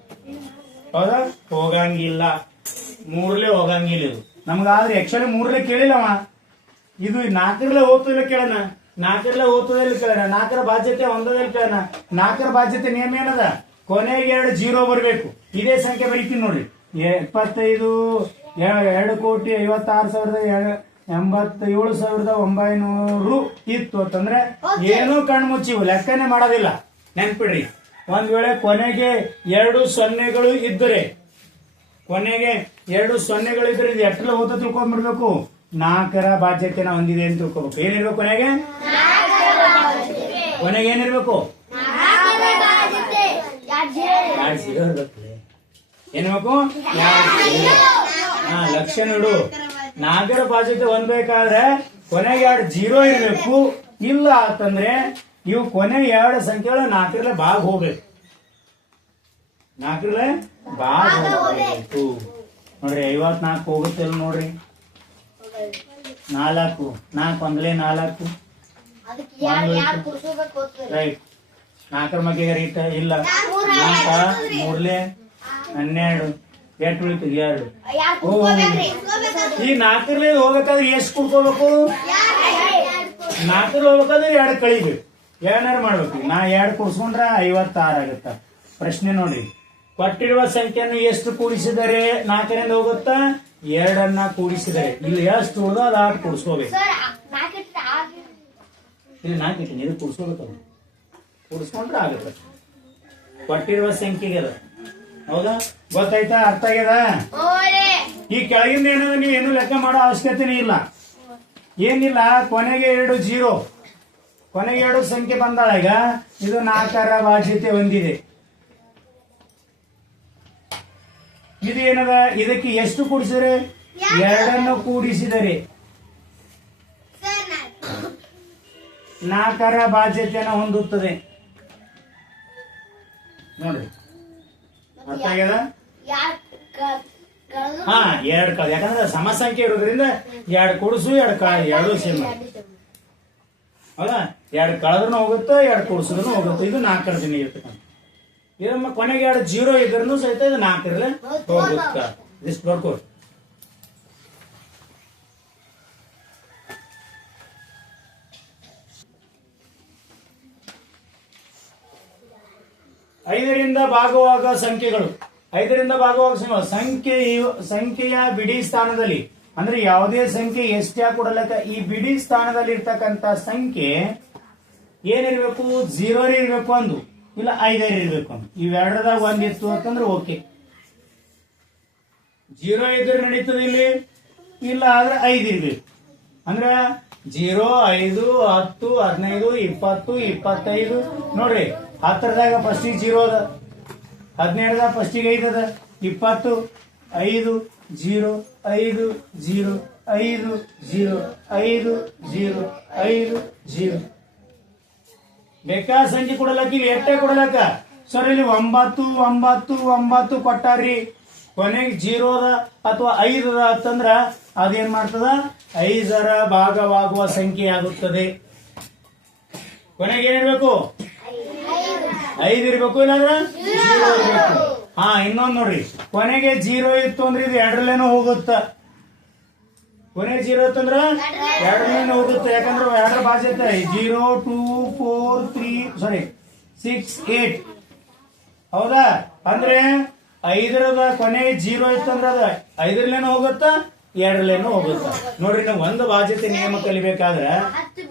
ಹೌದಾ? ಹೋಗಂಗಿಲ್ಲ. 3ರಲ್ಲೇ ಹೋಗಂಗಿಲ್ಲ. ಇದು ನಮ್ಗಾದ್ರೆ ಆಕ್ಚುಲಿ 3ರಲ್ಲೇ ಕೇಳಿಲ್ಲವ. ಇದು 4ರಲ್ಲೇ ಹೋಗ್ತದಿಲ್ಲ ಕೇಳೋಣ. 4ರಲ್ಲೇ ಹೋಗ್ತದಲ್ಲಿ ಕೇಳೋಣ. 4ರ ಬಾಧ್ಯತೆ ಒಂದದಲ್ಲಿ ಕೇಳೋಣ. 4ರ ಬಾಧ್ಯತೆ ನಿಯಮ ಏನದ? ಕೊನೆಗೆ 2 0 ಬರ್ಬೇಕು. ಇದೇ ಸಂಖ್ಯೆ ಬರೀತೀನಿ ನೋಡ್ರಿ. 25 2,56,87,900 ಇತ್ತು ಅಂತಂದ್ರೆ ಏನೂ ಕಣ್ಣು ಮುಚ್ಚಿವು ಲೆಕ್ಕನೆ ಮಾಡೋದಿಲ್ಲ. ನೆನ್ಪಿಡ್ರಿ. ಒಂದ್ ವೇಳೆ ಕೊನೆಗೆ 2 ಸೊನ್ನೆಗಳು ಇದ್ದರೆ ಇದು 8 ಹೋದ ತಿಳ್ಕೊಂಡ್ಬಿಡ್ಬೇಕು. 4ರ ಬಾಧ್ಯತೆನ ಹೊಂದಿದೆ ಅಂತ ತಿಳ್ಕೊಬೇಕು. ಏನಿರ್ಬೇಕು ಕೊನೆಗೆ ಏನಿರ್ಬೇಕು? ಏನ್ಬೇಕು? ಲಕ್ಷ ನೋಡು. 4ರ ಬಾಧ್ಯತೆ ಹೊಂದಬೇಕಾದ್ರೆ ಕೊನೆಗೆ 2 0 ಇರ್ಬೇಕು. ಇಲ್ಲ ಅಂತಂದ್ರೆ ಇವು ಕೊನೆ 2 ಸಂಖ್ಯೆಗಳು 4ರಲ್ಲೇ ಭಾಗ ಹೋಗ್ಬೇಕು. 4 ಭಾಗ ಹೋಗ್ಬೇಕು ನೋಡ್ರಿ. 54 ಹೋಗುತ್ತಿಲ್ಲ ನೋಡ್ರಿ. 4 ಒಂದ್ಲೆ 4 ರೈಟ್. 4 ಮಗೆ ರೀತ ಇಲ್ಲ. 4 3 12 ಎಷ್ಟು ಉಳಿತು? 2. ಈ 4 ಹೋಗ್ಬೇಕಾದ್ರೆ ಎಷ್ಟು ಕುಡ್ಕೋಬೇಕು? 4 ಹೋಗ್ಬೇಕಾದ್ರೆ 2 ಕಳಿಬೇಕು. ಏನಾರು ಮಾಡ್ಬೇಕು. ನಾ 2 ಕೂಡಿಸ್ಕೊಂಡ್ರ 56 ಆಗುತ್ತ. ಪ್ರಶ್ನೆ ನೋಡ್ರಿ, ಕೊಟ್ಟಿರುವ ಸಂಖ್ಯೆಯನ್ನು ಎಷ್ಟು ಕೂಡಿಸಿದರೆ 4ರಿಂದ ಹೋಗುತ್ತಾ? 2 ಕೂಡಿಸಿದರೆ ಇಲ್ಲಿ ಎಷ್ಟು ಉಳ್ದ ಅದು 8 ಕೂಡಿಸ್ಕೋಬೇಕು. ಇಲ್ಲಿ 4 ಇಟ್ಟಿನಿ, ಇದು ಕೂಡಿಸ್ಕೋಬೇಕಲ್ಲ. ಕೂಡಿಸ್ಕೊಂಡ್ರೆ ಆಗುತ್ತೆ. ಕೊಟ್ಟಿರುವ ಸಂಖ್ಯೆಗೆ ಅದ. ಹೌದಾ? ಗೊತ್ತಾಯ್ತಾ? ಅರ್ಥ ಆಗ್ಯದ? ಈ ಕೆಳಗಿಂದ ಏನದ ನೀವು ಏನು ಲೆಕ್ಕ ಮಾಡೋ ಅವಶ್ಯಕತೆನೇ ಇಲ್ಲ. ಏನಿಲ್ಲ, ಕೊನೆಗೆ 2 0, ಕೊನೆಗೆ 2 ಸಂಖ್ಯೆ ಬಂದಾಳ. ಈಗ ಇದು 4ರ ಬಾಧ್ಯತೆ ಹೊಂದಿದೆ. ಇದು ಏನದ? ಇದಕ್ಕೆ ಎಷ್ಟು ಕೂಡಿಸಿದರೆ? 2 ಕೂಡಿಸಿದರೆ 4ರ ಬಾಧ್ಯತೆಯನ್ನು ಹೊಂದುತ್ತದೆ. ನೋಡ್ರಿ, ಅರ್ಥ ಆಗ್ಯದ? ಹಾ, 2 ಕಳ. ಯಾಕಂದ್ರೆ ಸಮ ಸಂಖ್ಯೆ ಇರೋದ್ರಿಂದ 2 ಕೂಡಿಸು 2 ಕಳ 2 ಸೇಮ್. ಹೌದಾ? 2 ಕಳೆದ್ರೂ ಹೋಗುತ್ತೆ, 2 ಕೂಡಿಸಿದ್ರು ಹೋಗುತ್ತೆ. ಇದು 4ರ ದಿನ ಇರ್ತಕ್ಕಂಥ. ಇದಮ್ಮ ಕೊನೆಗೆ 2 0 ಇದ್ರೂ ಸಹಿತ ಇದು 4 ಹೋಗುತ್ತ. ಇಷ್ಟು ಬರ್ಕೋ. ಐದರಿಂದ ಭಾಗವಾಗುವ ಸಂಖ್ಯೆಗಳು. 5ರಿಂದ ಭಾಗವಾಗುವ ಸಂಖ್ಯೆಯ ಬಿಡಿ ಸ್ಥಾನದಲ್ಲಿ, ಅಂದ್ರೆ ಯಾವುದೇ ಸಂಖ್ಯೆ ಎಷ್ಟೇ ಕೊಡಲಕ್ಕ ಈ ಬಿಡಿ ಸ್ಥಾನದಲ್ಲಿ ಇರ್ತಕ್ಕಂತ ಸಂಖ್ಯೆ ಏನಿರ್ಬೇಕು? 0 ಇರ್ಬೇಕು ಅಂದು, ಇಲ್ಲ 5 ಇರ್ಬೇಕು ಅಂದು. ಇವೆರಡದಾಗ 1 ಇತ್ತು ಅಂತಂದ್ರೆ ಓಕೆ. 0 ಇದ್ರೆ ನಡೀತದೆ ಇಲ್ಲಿ, ಇಲ್ಲ ಆದ್ರೆ 5 ಇರ್ಬೇಕು. ಅಂದ್ರೆ 0, 5, 10, 15, 20, 25. ನೋಡ್ರಿ, 10ರದಾಗ ಫಸ್ಟಿಗೆ 0 ಅದ, 17ದಾಗ ಫಸ್ಟಿಗೆ 5 ಅದ, 20 5 0 5 0 5 0 5 0 5 0. ಬೇಕಾ ಸಂಖ್ಯೆ ಕೊಡಲಕ್ಕ, ಇಲ್ಲಿ ಎಟ್ಟೆ ಕೊಡಲಕ್ಕ. ಸರ್ ಇಲ್ಲಿ 9 9 9 ಕೊಟ್ಟಾರ್ರಿ. ಕೊನೆಗೆ 0 ಅದ ಅಥವಾ 5 ಅದ ಅಂತಂದ್ರ ಅದೇನ್ ಮಾಡ್ತದ? 5ರ ಭಾಗವಾಗುವ ಸಂಖ್ಯೆ ಆಗುತ್ತದೆ. ಕೊನೆಗೆ ಏನಿರ್ಬೇಕು? 5 ಇರ್ಬೇಕು, ಇಲ್ಲಾಂದ್ರ 0 ಇರ್ಬೇಕು. ಹಾ, ಇನ್ನೊಂದ್ ನೋಡ್ರಿ, ಕೊನೆಗೆ 0 ಇತ್ತು ಅಂದ್ರೆ ಇದು 2ರಲ್ಲೇನೂ ಹೋಗುತ್ತ. ಕೊನೆಗೆ 0 ಇತ್ತಂದ್ರ 2ರಲ್ಲೇನೂ ಹೋಗುತ್ತೆ. ಯಾಕಂದ್ರೆ 2ರ ಬಾಧ್ಯತೆ 0 2 4 3 6 8. ಹೌದಾ? ಅಂದ್ರೆ 5ರದ ಕೊನೆಗೆ 0 ಇತ್ತಂದ್ರ ಅದ 5ರಲ್ಲೇನೂ ಹೋಗುತ್ತ, 2ರಲ್ಲೇನೂ ಹೋಗುತ್ತ. ನೋಡ್ರಿ, ನಾವು ಒಂದು ಬಾಧ್ಯತೆ ನಿಯಮ ಕಲಿಬೇಕಾದ್ರ 10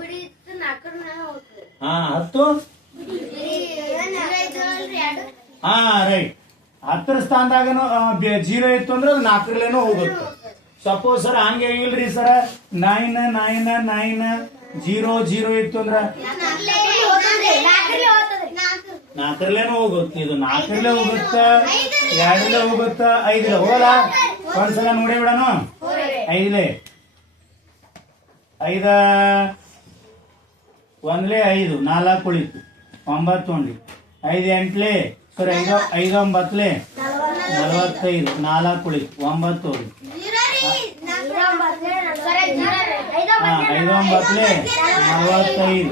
ಹಾ ರೈಟ್. 10ರ ಸ್ಥಾನದಾಗನು 0 ಇತ್ತು ಅಂದ್ರೆ ಅದು 4ರಲ್ಲೇನೂ ಹೋಗುತ್ತೆ. ಸಪೋಸ್ ಸರ್ ಹಂಗೆ ಇಲ್ರಿ ಸರ್, 9 9 9 0 0 ಇತ್ತು ಅಂದ್ರ 4ರಲ್ಲೇನೂ ಹೋಗುತ್ತೆ. ಇದು 4ರಲ್ಲೇ ಹೋಗುತ್ತೆ, 2ರಲ್ಲೇ ಹೋಗುತ್ತೆ, 5 ಹೋಗಲ್ಲ. ಒಂದ್ಸಲ ನೋಡಿ ಬಿಡೋಣ. 5 5 1 5 4 ಉಳಿತು, 9 ಉಂಡಿ. 5 8 ಸರಿ 5 5 9 45 4 ಉಳಿತು, 9 ಹೋಗಿ. 5 9 45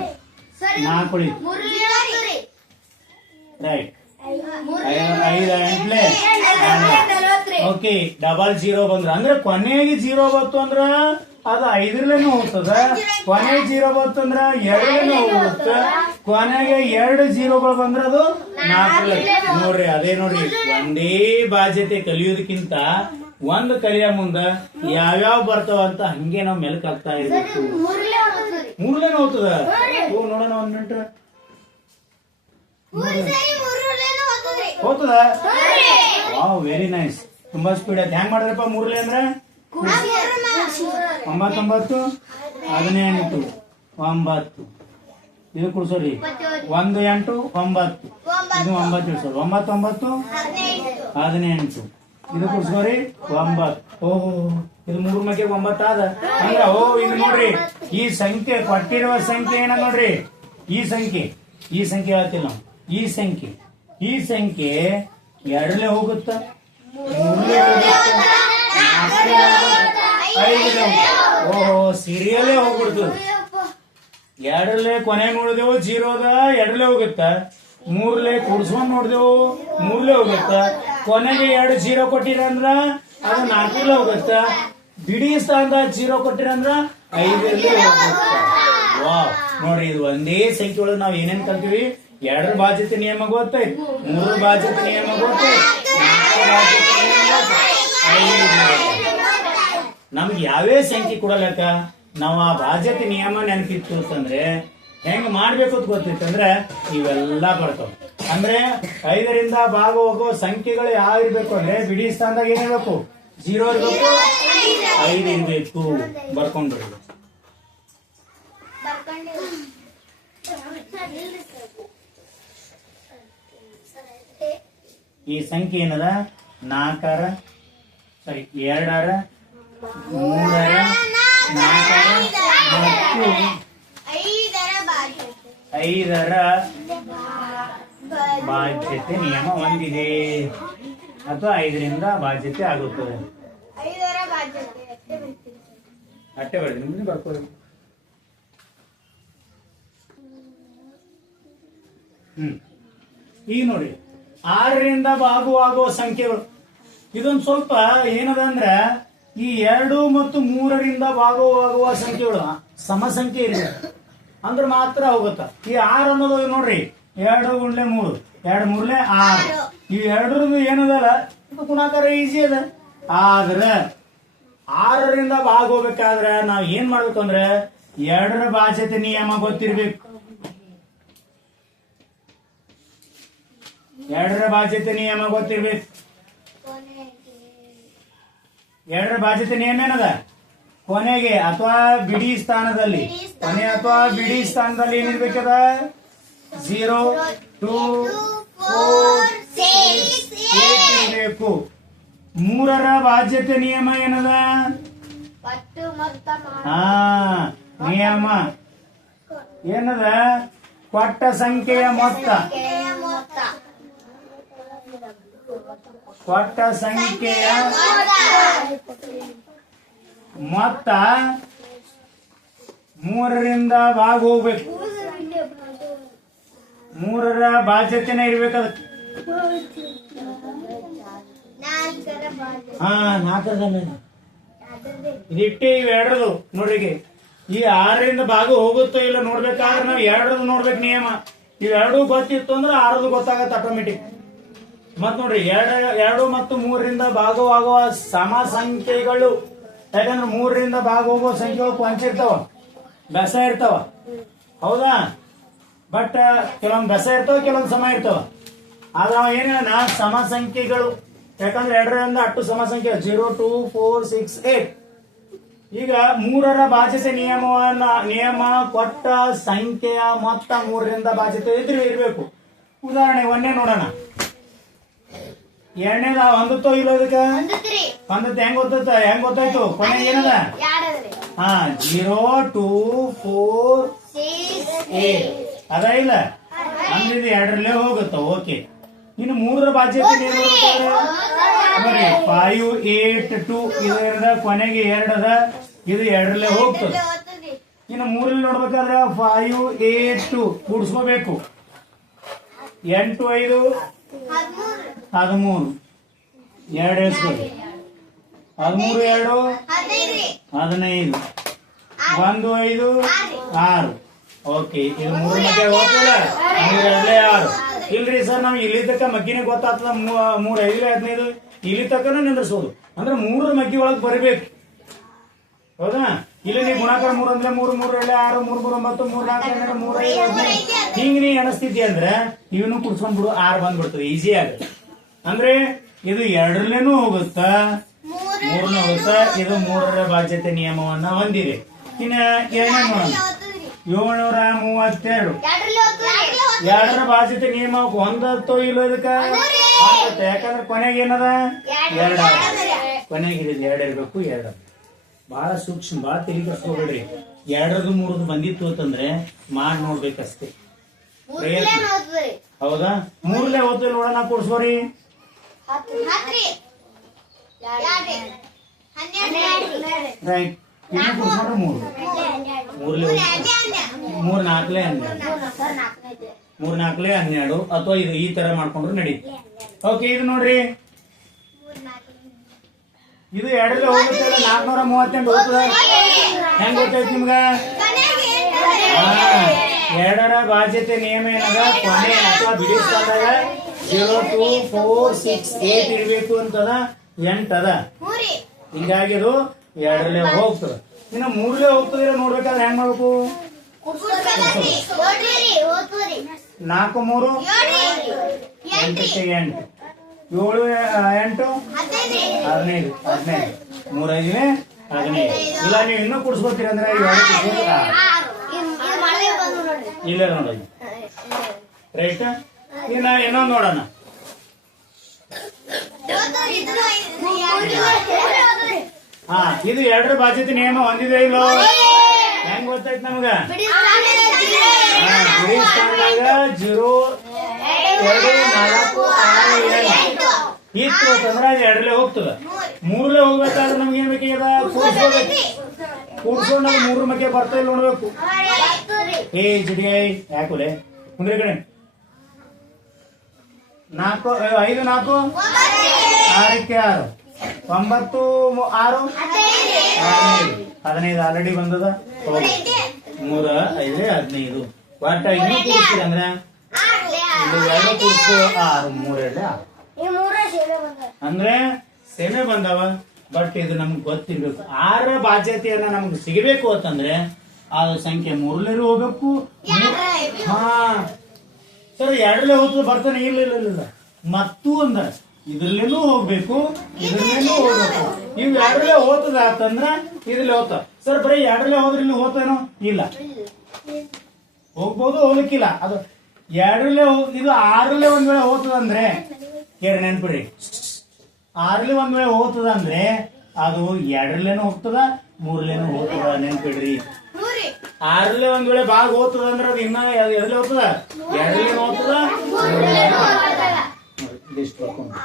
4 ಉಳಿತು. ರೈಟ್. 5 8 ಓಕೆ. ಡಬಲ್ 0 ಬಂದ್ರ ಅಂದ್ರೆ ಕೊನೆಗೆ 0 ಬಂತು ಅಂದ್ರ ಅದು 5ರಲ್ಲೇನೂ ಹೋಗ್ತದ. ಕೊನೆಗೆ 0 ಬಂತು ಅಂದ್ರ 2ರಲ್ಲೇನೂ ಹೋಗುತ್ತೆ. ಕೊನೆಗೆ 2 0ಗಳು ಬಂದ್ರ ಅದು 4ರಲ್ಲೇ. ನೋಡ್ರಿ, ಅದೇ ನೋಡ್ರಿ, ಒಂದೇ ಬಾಧ್ಯತೆ ಕಲಿಯೋದಕ್ಕಿಂತ ಒಂದು ಕಲಿಯ ಮುಂದ ಯಾವ್ಯಾವ ಬರ್ತಾವ ಅಂತ ಹಂಗೆ ನಾವ್ ಮೆಲಕ್ ಆಗ್ತಾ ಇರ್ಬೇಕು. 3ರಲ್ಲೇನೂ ಹೋಗ್ತದ. ನೋಡೋಣ 1 ಮಿನಿಟ್. ಹೋಗ್ತದ? Wow, very nice. ತುಂಬಾ ಸ್ಪೀಡ್ ಆಯ್ತು. ಹೆಂಗ್ ಮಾಡಿದ್ರಪ್ಪ 3ರಲ್ಲೇ ಅಂದ್ರೆ 9 9 18 9. ಇದು ಕೂಡ್ಸೋರಿ 1 8 9. ಇದು 9 ಇಡ್ಸೋರಿ 9 9 18. ಇದು ಕೂಡ್ಸ್ಕೋರಿ 9. ಓಹೋ, ಇದು 3 ಮಗೆ 9 ಆದ. ಅಂದ್ರೆ ಇದು ನೋಡ್ರಿ, ಈ ಸಂಖ್ಯೆ ಕೊಟ್ಟಿರುವ ಸಂಖ್ಯೆ ಏನ ನೋಡ್ರಿ. ಈ ಸಂಖ್ಯೆ ಹೇಳ್ತಿಲ್ಲ ನಾವು. ಈ ಸಂಖ್ಯೆ ಎರಡನೇ ಹೋಗುತ್ತ, ಮೂರನೇ ಹೋಗುತ್ತ, ನಾಲ್ಕನೇ ಹೋಗುತ್ತ, ಐದನೇ ಹೋಗುತ್ತ. ಓಹೋ, ಸೀರಿಯಲ್ಲೇ ಹೋಗ್ಬಿಡ್ತು. ಎರಡರಲ್ಲೇ ಕೊನೆಗೆ ನೋಡಿದೆವು ಜೀರೋದ, ಎರಡರಲ್ಲೇ ಹೋಗುತ್ತ. ಮೂರ್ಲೆ ಕೂಡ್ಸ್ಕೊಂಡ್ ನೋಡಿದೆವು, ಮೂರ್ಲೆ ಹೋಗುತ್ತ. ಕೊನೆಗೆ 2 ಜೀರೋ ಕೊಟ್ಟಿರಂದ್ರ ಅದು 4 ಹೋಗುತ್ತ. ಬಿಡಿ ಸ್ಥಾನದ ಜೀರೋ ಕೊಟ್ಟಿರಂದ್ರ 5 ಹೋಗುತ್ತ. ವಾವ್, ನೋಡ್ರಿ ಇದು ಒಂದೇ ಸಂಖ್ಯೆ ಒಳಗೆ ನಾವ್ ಏನೇನ್ ಕಲ್ತೀವಿ? 2 ಬಾಧ್ಯತೆ ನಿಯಮ ಗೊತ್ತೈತಿ, 3 ಬಾಧ್ಯತೆ ನಿಯಮ ಗೊತ್ತೈತಿ, 4 ಬಾಧ್ಯತೆ ನಿಯಮ ಗೊತ್ತೈತಿ. ನಮ್ಗೆ ಯಾವೇ ಸಂಖ್ಯೆ ಕೊಡಲಕ್ಕ ನಾವ್ ಆ ಬಾಧ್ಯತೆ ನಿಯಮ ನೆನಪಿತ್ತು ಅಂತಂದ್ರೆ ಹೆಂಗ್ ಮಾಡ್ಬೇಕು ಅಂತ ಗೊತ್ತಿತ್ತಂದ್ರೆ ಇವೆಲ್ಲ ಬರ್ತಾವ. ಅಂದ್ರೆ 5ರಿಂದ ಭಾಗ ಹೋಗೋ ಸಂಖ್ಯೆಗಳು ಯಾವ ಇರ್ಬೇಕು ಅಂದ್ರೆ ಬಿಡಿ ಸ್ಥಾನದಾಗ ಏನಿರ್ಬೇಕು? 0 ಇರ್ಬೇಕು, 5 ಇರ್ಬೇಕು. ಬರ್ಕೊಂಡ್ಬಿಡ್ಬೇಕು. ಈ ಸಂಖ್ಯೆ ಏನದ? 4 ಸರಿ 2 3 4 ಮತ್ತು 5ರ ಬಾಧ್ಯತೆ ನಿಯಮ ಹೊಂದಿದೆ ಅಥವಾ 5ರಿಂದ ಬಾಧ್ಯತೆ ಆಗುತ್ತದೆ. ಅಟ್ಟೆ ಬರ್ತೀನಿ, ಮುಂದೆ ಬರ್ಕೊಳ್ಳಿ. ಈಗ ನೋಡಿ 6ರಿಂದ ಭಾಗವಾಗುವ ಸಂಖ್ಯೆಗಳು. ಇದೊಂದು ಸ್ವಲ್ಪ ಏನದ ಅಂದ್ರ ಈ 2 ಮತ್ತು 3ರಿಂದ ಭಾಗವಾಗುವ ಸಂಖ್ಯೆಗಳು ಸಮ ಸಂಖ್ಯೆ ಇದೆ ಅಂದ್ರೆ ಮಾತ್ರ ಹೋಗುತ್ತ. ಈ 6 ಅನ್ನೋದು ನೋಡ್ರಿ 2 ಗುಂಡ್ಲೆ 3, 2 3 6. ಈ 2ರದ್ದು ಏನದಲ್ಲ ಗುಣಾಕಾರ ಈಜಿ ಅದ. ಆದ್ರೆ 6ರಿಂದ ಭಾಗ ಹೋಗ್ಬೇಕಾದ್ರೆ ನಾವ್ ಏನ್ ಮಾಡ್ಬೇಕು ಅಂದ್ರೆ 2ರ ಬಾಧ್ಯತೆ ನಿಯಮ ಗೊತ್ತಿರ್ಬೇಕು. 2ರ ಬಾಧ್ಯತೆ ನಿಯಮ ಗೊತ್ತಿರ್ಬೇಕು. 2ರ ಬಾಧ್ಯತೆ ನಿಯಮ ಏನದ? ಕೊನೆಗೆ ಅಥವಾ ಬಿಡಿ ಸ್ಥಾನದಲ್ಲಿ, ಕೊನೆ ಅಥವಾ ಬಿಡಿ ಸ್ಥಾನದಲ್ಲಿ ಏನಿರ್ಬೇಕದ? 0 2 4 6 8 ಇರಬೇಕು. 3ರ ಬಾಧ್ಯತೆ ನಿಯಮ ಏನದ? ನಿಯಮ ಏನದ? ಕೊಟ್ಟ ಸಂಖ್ಯೆಯ ಮೊತ್ತ. ಕೊಟ್ಟ ಸಂಖ್ಯೆಯ ಮೊತ್ತ 3ರಿಂದ ಭಾಗ ಹೋಗ್ಬೇಕು. 3ರ ಬಾಧ್ಯತೆನೇ ಇರ್ಬೇಕದ. 4 ಇದಿಟ್ಟೆ ಇವೆರಡದು ನೋಡ್ರಿಗೆ. ಈ 6ರಿಂದ ಭಾಗ ಹೋಗುತ್ತೋ ಇಲ್ಲ ನೋಡ್ಬೇಕಾದ್ರೆ ನಾವು 2ರದ್ದು ನೋಡ್ಬೇಕು ನಿಯಮ. ಇವೆರಡು ಗೊತ್ತಿತ್ತು ಅಂದ್ರೆ 6ರದ್ದು ಗೊತ್ತಾಗತ್ತೆ ಆಟೋಮೆಟಿಕ್. ಮತ್ ನೋಡ್ರಿ 2 ಮತ್ತು 3ರಿಂದ ಭಾಗವಾಗುವ ಸಮ ಸಂಖ್ಯೆಗಳು. ಯಾಕಂದ್ರೆ 3ರಿಂದ ಭಾಗ ಹೋಗುವ ಸಂಖ್ಯೆಗಳು ಕೊಂಚ ಇರ್ತಾವ, ಬೆಸ ಇರ್ತಾವ, ಹೌದಾ? ಬಟ್ ಕೆಲವೊಂದು ಬೆಸ ಇರ್ತಾವ, ಕೆಲವೊಂದು ಸಮ ಇರ್ತಾವ. ಆದ್ರೆ ಅವ ಏನ ಸಮ ಸಂಖ್ಯೆಗಳು. ಯಾಕಂದ್ರೆ 2ರಿಂದ 8 ಸಮ ಸಂಖ್ಯೆ 0 2 4 6 8. ಈಗ 3ರ ಬಾಧ್ಯತೆ ನಿಯಮ ಕೊಟ್ಟ ಸಂಖ್ಯೆಯ ಮೊತ್ತ 3ರಿಂದ ಬಾಧ್ಯತೆ ಇರ್ಬೇಕು. ಉದಾಹರಣೆ 1ನೇ ನೋಡೋಣ. 2ನೇದ ಹೊಂದುತ್ತೋ ಇರೋದಕ್ಕೆ ಹೊಂದತ್ತೆ. ಹೆಂಗ್ ಗೊತ್ತಾಯ್ತು? ಕೊನೆಗೆ ಏನದ? 0 2 4 8 ಅದ ಇಲ್ಲ ಅಂದ್ರೆ ಇದು 2ರಲ್ಲೇ ಹೋಗುತ್ತ. ಓಕೆ. ಇನ್ನು 3ರ ಬಾಧ್ಯತೆ ನಿಯಮ 5 8 2 ಇದರದ ಕೊನೆಗೆ 2 ಅದ. ಇದು 2ರಲ್ಲೇ ಹೋಗ್ತದೆ. ಇನ್ನು 3ರಲ್ಲಿ ನೋಡ್ಬೇಕಾದ್ರೆ 5 8 2 ಕೂಡಿಸ್ಕೋಬೇಕು. 8 5 13 2 ಎಸ್ಕೊಳ್ಳಿ. 13 2 15 1 5 6. ಓಕೆ. ಇದು 3 ಮಧ್ಯೆ ಹೋಗ್ತಲ್ಲ, 3 2 6. ಇಲ್ರಿ ಸರ್ ನಮ್ಗೆ ಇಲ್ಲಿ ತಕ್ಕ ಮಗ್ಗಿನೇ ಗೊತ್ತಾಗ್ತದ. 3 5 15 ಇಲ್ಲಿ ತಕ್ಕನ ನಿಂದ್ರಿಸೋದು ಅಂದ್ರೆ 3ರ ಮಗ್ಗಿ ಒಳಗೆ ಬರಬೇಕು, ಹೌದಾ? ಇಲ್ಲಿ ನೀವು ಗುಣಾಕಾರ 3 ಅಂದ್ರೆ 3 3 2 6 3 3 9 3 4 2 3 5 ಹಿಂಗ್ ನೀ ಎಣಿಸ್ತಿದ್ದಿ ಅಂದ್ರೆ ಇವನು ಕುಡ್ಸ್ಕೊಂಡ್ಬಿಡು 6 ಬಂದ್ಬಿಡ್ತದೆ ಈಸಿ ಆಗುತ್ತೆ. ಅಂದ್ರೆ ಇದು 2ರಲ್ಲೇನೂ ಹೋಗುತ್ತಾ, 3ನೇ ಹೋಗುತ್ತಾ. ಇದು 3ರ ಬಾಧ್ಯತೆ ನಿಯಮವನ್ನ ಹೊಂದಿದೆ. ಇನ್ನ 2ನೇ ನೋಡೋಣ. 732 2ರ ಬಾಧ್ಯತೆ ನಿಯಮ ಹೊಂದತ್ತೋ ಇಲ್ಲೋ? ಇದಕ್ಕ ಯಾಕಂದ್ರೆ ಕೊನೆಗೆ ಏನದ? 2. ಕೊನೆಗೆ 2 ಇರ್ಬೇಕು. 2 ಬಹಳ ಸೂಕ್ಷ್ಮ, ಬಹಳ ತಲೆ ಕೆಡಿಸ್ಕೋಬೇಡ್ರಿ. 2ರದ್ದು 3ರದ್ದು ಬಂದಿತ್ತು ಅಂತಂದ್ರೆ ಮಾಡಿ ನೋಡ್ಬೇಕಷ್ಟೇ. ಹೌದಾ? 3ರಲ್ಲೇ ಹೋಗ್ತೀವಿ ನೋಡೋಣ, ಕೂಡ್ಸೋರಿ. ರೈಟ್. ಇನ್ನು ಕೂಡಿಸ್ಕೊಂಡ್ರೆ 3 3 ನಾಲ್ಕಲೇ 12 ಅಥವಾ ಇದು ಈ ತರ ಮಾಡ್ಕೊಂಡ್ರು ನಡೀತಿ. ಓಕೆ, ಇದು ನೋಡ್ರಿ, ಇದು 2 ಹೋಗುತ್ತೆ 438 ಹೋಗ್ತದ. ಹೆಂಗ್ ಗೊತ್ತೈತಿ ನಿಮ್ಗ? 2ರ ಬಾಧ್ಯತೆ ನಿಯಮ ಏನದ? ಕೊನೆ ಅಥವಾ ಬಿಡಿ ಸ್ಥಾನದಾಗ 0 2 4 6 8 ಇರ್ಬೇಕು ಅಂತದ, 8 ಅದ. ಹಿಂಗಾಗಿ ಅದು 2ರಲ್ಲೇ ಹೋಗ್ತದ. ಇನ್ನು 3ಲೇ ಹೋಗ್ತದ ನೋಡ್ಬೇಕಾದ್ರೆ ಹೆಂಗ್ ಮಾಡ್ಬೇಕು? 4 3 8 7 8 7 8 15 3 5 15. ಇಲ್ಲ ನೀವು ಇನ್ನೂ ಕುಡಿಸ್ಕೊತೀರಿ ಅಂದ್ರೆ ಇಲ್ಲ ನೋಡಿ. ರೈಟ್. ಇನ್ನ ಇನ್ನೊಂದು ನೋಡೋಣ. ಹಾ, ಇದು 2ರ ಬಾಧ್ಯತೆ ನಿಯಮ ಹೊಂದಿದೆ ಇಲ್ಲೋ? ಹೆಂಗ್ ಗೊತ್ತಾಯ್ತು ನಮ್ಗ? ಬಿಡಿ ಸ್ಥಾನದಾಗ 0 2 4 6 7 ಇತ್ತು ಅಂತಂದ್ರೆ ಅದು 2ರಲ್ಲೇ ಹೋಗ್ತದ. 3ಲೇ ಹೋಗ್ಬೇಕಾದ್ರೆ ನಮ್ಗೆ ಏನ್ ಬೇಕಾಗ್ಯದ? ಕೂಡ್ಸ್ಕೋಬೇಕು. ಕೂಡ್ಸ್ಕೊಂಡು ನಾವು 3 ಮಕ್ಕೆ ಬರ್ತಾ ಇಲ್ಲ ನೋಡ್ಬೇಕು. ಏ ಜಿಡಿಗಾಯಿ ಯಾಕೋಲೆ ಕುಂದ್ರಿ ಕಡೆ 4 5 4 6 9 6 15 ಆಲ್ರೆಡಿ ಬಂದದ. 3 5 15 ಒಟ್ಟ ಇನ್ನೂ ಕೂಡಿಸ್ತೀರಿ ಅಂದ್ರೆ 2 ಕೂಡಿಸ್ಕೊ 6 3 ಅಂದ್ರೆ ಸೇಮೆ ಬಂದವ. ಬಟ್ ಇದು ನಮ್ಗೆ ಗೊತ್ತಿರ್ಬೇಕು. 6ರ ಬಾಧ್ಯತೆಯನ್ನ ನಮ್ಗೆ ಸಿಗಬೇಕು ಅಂತಂದ್ರೆ ಆ ಸಂಖ್ಯೆ 3ಲೇ ಹೋಗ್ಬೇಕು. ಹಾ ಸರ್, 2ರಲ್ಲೇ ಹೋಗ್ತದೆ ಬರ್ತಾನೆ. ಇಲ್ಲ ಮತ್ತು ಅಂದ್ರ ಇದ್ರಲ್ಲೇನೂ ಹೋಗ್ಬೇಕು, ಇದ್ರಲ್ಲೇನೂ ಹೋಗ್ಬೇಕು. ಇವ್ 2ರಲ್ಲೇ ಹೋಗ್ತದ ಅಂತಂದ್ರ ಇದ್ರಲ್ಲಿ ಹೋಗ್ತಾವ. ಸರ್ ಬರೀ 2ರಲ್ಲೇ ಹೋದ್ರೆ ಇಲ್ಲಿ ಹೋಗ್ತಾನೋ? ಇಲ್ಲ, ಹೋಗ್ಬೋದು, ಹೋಗ್ಲಿಕ್ಕಿಲ್ಲ. ಅದು 2ರಲ್ಲೇ ಇದು 6ರಲ್ಲೇ ಒಂದ್ ವೇಳೆ ಹೋಗ್ತದ ಅಂದ್ರೆ ಕೇಳಿ ನೆನ್ಪಿಡ್ರಿ. 6ರಲ್ಲೇ ಒಂದ್ ವೇಳೆ ಹೋಗ್ತದ ಅಂದ್ರೆ ಅದು 2ರಲ್ಲೇನೂ ಹೋಗ್ತದ, 3ಲೇನೂ ಹೋಗ್ತದ. ನೆನ್ಪಿಡ್ರಿ. 6ರಲ್ಲೇ ಒಂದ್ ವೇಳೆ ಭಾಗ ಹೋಗ್ತದ ಅಂದ್ರೆ ಅದು ಇನ್ನ ಎದ್ರಲ್ಲಿ ಹೋಗ್ತದ? 2ರಲ್ಲೇನೂ ಹೋಗ್ತದ. ಲಿಸ್ಟ್ ಬರ್ಕೊಂಡ್ರಿ.